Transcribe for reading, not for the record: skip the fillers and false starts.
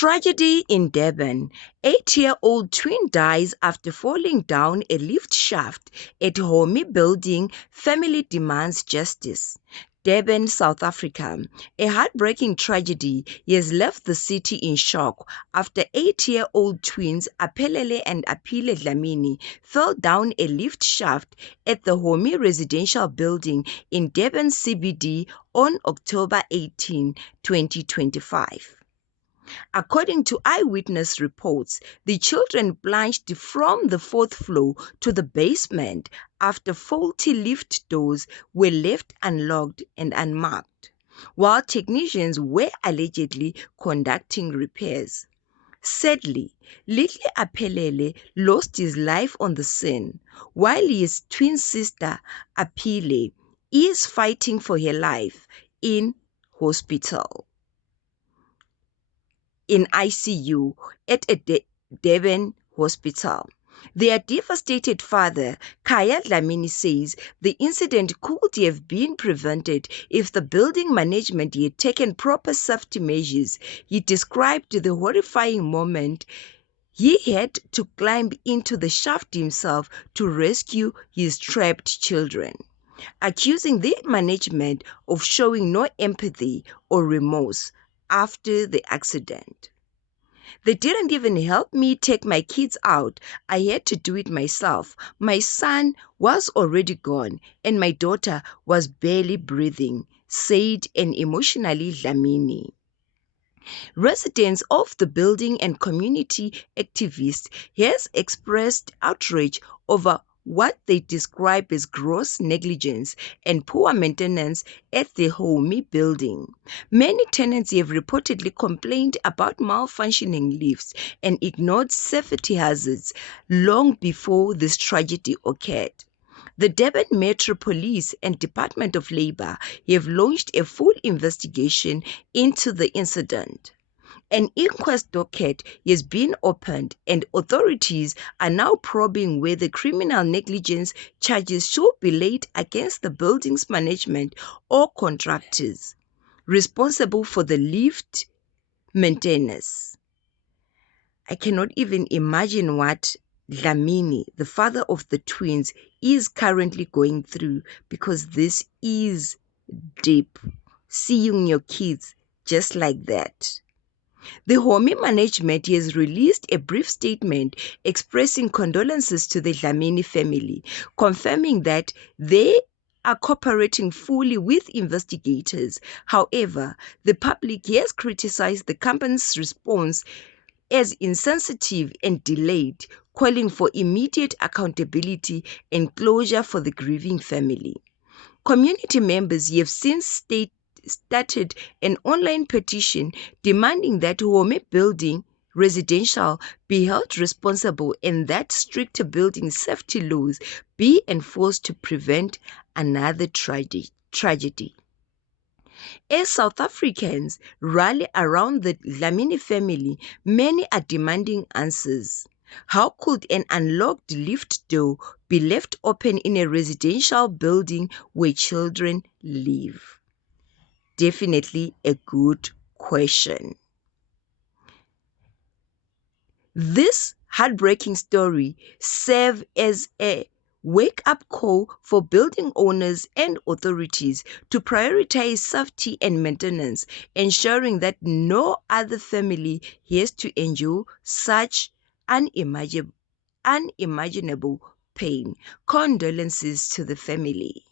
Tragedy in Durban. 8-year-old twin dies after falling down a lift shaft at Homi building. Family demands justice. Durban, South Africa. A heartbreaking tragedy has left the city in shock after 8-year-old twins Aphelele and Apile Dlamini fell down a lift shaft at the Homi residential building in Durban CBD on October 18, 2025. According to eyewitness reports, the children plunged from the fourth floor to the basement after faulty lift doors were left unlocked and unmarked, while technicians were allegedly conducting repairs. Sadly, little Aphelele lost his life on the scene, while his twin sister Apile is fighting for her life in hospital. In ICU at a Durban hospital. Their devastated father, Khaya Dlamini, says the incident could have been prevented if the building management had taken proper safety measures. He described the horrifying moment. He had to climb into the shaft himself to rescue his trapped children, accusing the management of showing no empathy or remorse after the accident. They didn't even help me take my kids out. I had to do it myself. My son was already gone and my daughter was barely breathing, said an emotionally Dlamini. Residents of the building and community activists has expressed outrage over what they describe as gross negligence and poor maintenance at the Homi building. Many tenants have reportedly complained about malfunctioning lifts and ignored safety hazards long before this tragedy occurred. The Durban Metro Police and Department of Labour have launched a full investigation into the incident. An inquest docket has been opened and authorities are now probing whether criminal negligence charges should be laid against the building's management or contractors responsible for the lift maintenance. I cannot even imagine what Dlamini, the father of the twins, is currently going through, because this is deep. Seeing your kids just like that. The Homi management has released a brief statement expressing condolences to the Dlamini family, confirming that they are cooperating fully with investigators. However, the public has criticized the company's response as insensitive and delayed, calling for immediate accountability and closure for the grieving family. Community members have since started an online petition demanding that Homi building residential be held responsible and that stricter building safety laws be enforced to prevent another tragedy. As South Africans rally around the Dlamini family, many are demanding answers. How could an unlocked lift door be left open in a residential building where children live? Definitely a good question. This heartbreaking story serves as a wake-up call for building owners and authorities to prioritize safety and maintenance, ensuring that no other family has to endure such unimaginable pain. Condolences to the family.